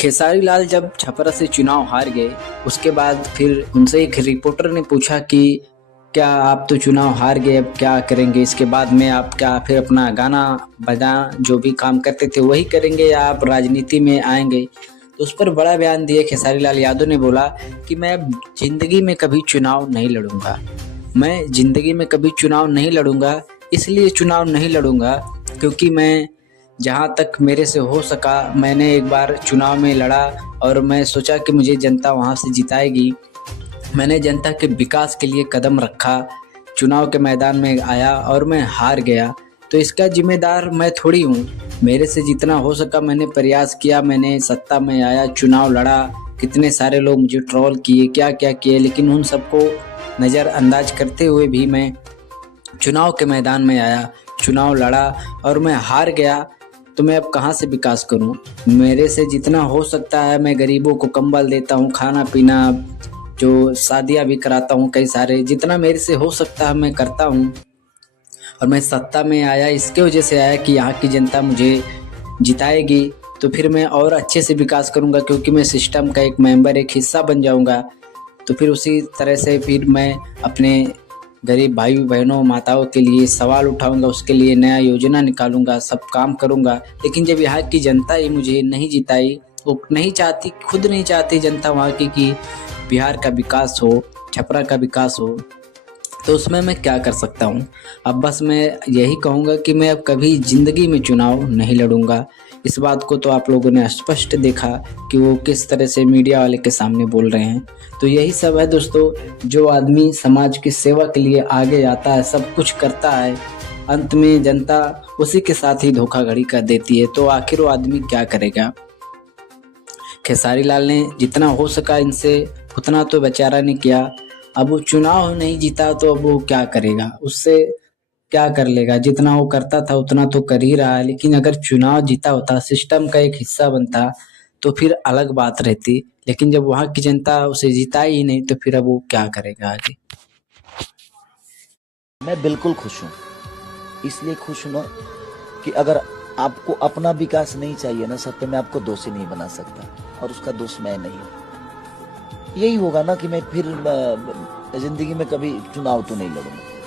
खेसारी लाल जब छपरा से चुनाव हार गए, उसके बाद फिर उनसे एक रिपोर्टर ने पूछा कि क्या आप तो चुनाव हार गए, अब क्या करेंगे? इसके बाद में आप क्या फिर अपना गाना बजाना जो भी काम करते थे वही करेंगे या आप राजनीति में आएंगे? तो उस पर बड़ा बयान दिए खेसारी लाल यादव ने बोला कि मैं अब ज़िंदगी में कभी चुनाव नहीं लड़ूंगा। मैं ज़िंदगी में कभी चुनाव नहीं लड़ूंगा, इसलिए चुनाव नहीं लड़ूंगा क्योंकि मैं जहाँ तक मेरे से हो सका मैंने एक बार चुनाव में लड़ा और मैं सोचा कि मुझे जनता वहाँ से जिताएगी। मैंने जनता के विकास के लिए कदम रखा, चुनाव के मैदान में आया और मैं हार गया, तो इसका ज़िम्मेदार मैं थोड़ी हूँ। मेरे से जितना हो सका मैंने प्रयास किया, मैंने सत्ता में आया, चुनाव लड़ा, कितने सारे लोग मुझे ट्रोल किए, क्या-क्या किए, लेकिन उन सबको नज़रअंदाज करते हुए भी मैं चुनाव के मैदान में आया, चुनाव लड़ा और मैं हार गया, तो मैं अब कहाँ से विकास करूँ? मेरे से जितना हो सकता है मैं गरीबों को कंबल देता हूँ, खाना-पीना, जो शादियाँ भी कराता हूँ कई सारे, जितना मेरे से हो सकता है मैं करता हूँ। और मैं सत्ता में आया इसके वजह से आया कि यहाँ की जनता मुझे जिताएगी, तो फिर मैं और अच्छे से विकास करूँगा क्योंकि मैं सिस्टम का एक मेंबर, एक हिस्सा बन जाऊँगा। तो फिर उसी तरह से फिर मैं अपने गरीब भाई-बहनों, माताओं के लिए सवाल उठाऊँगा, उसके लिए नया योजना निकालूँगा, सब काम करूँगा। लेकिन जब यहाँ की जनता ही मुझे नहीं जिताई, वो नहीं चाहती, खुद नहीं चाहती जनता वहाँ की कि बिहार का विकास हो, छपरा का विकास हो, तो उसमें मैं क्या कर सकता हूँ? अब बस मैं यही कहूँगा कि मैं अब कभी ज़िंदगी में चुनाव नहीं लड़ूँगा। इस बात को तो आप लोगों ने स्पष्ट देखा कि वो किस तरह से मीडिया वाले के सामने बोल रहे हैं। तो यही सब है दोस्तों, जो आदमी समाज की सेवा के लिए आगे आता है, सब कुछ करता है, अंत में जनता उसी के साथ ही धोखाधड़ी कर देती है, तो आखिर वो आदमी क्या करेगा? खेसारी लाल ने जितना हो सका इनसे उतना तो बेचारा ने किया। अब वो चुनाव नहीं जीता तो अब वो क्या करेगा? उससे क्या कर लेगा? जितना वो करता था उतना तो कर ही रहा है, लेकिन अगर चुनाव जीता होता, सिस्टम का एक हिस्सा बनता, तो फिर अलग बात रहती। लेकिन जब वहाँ की जनता उसे जिताई ही नहीं तो फिर अब वो क्या करेगा आगे? मैं बिल्कुल खुश हूँ। इसलिए खुश हूँ ना कि अगर आपको अपना विकास नहीं चाहिए ना सर, तो मैं आपको दोषी नहीं बना सकता और उसका दोष मैं नहीं हूँ। यही होगा ना कि मैं फिर जिंदगी में कभी चुनाव तो नहीं लड़ूंगा।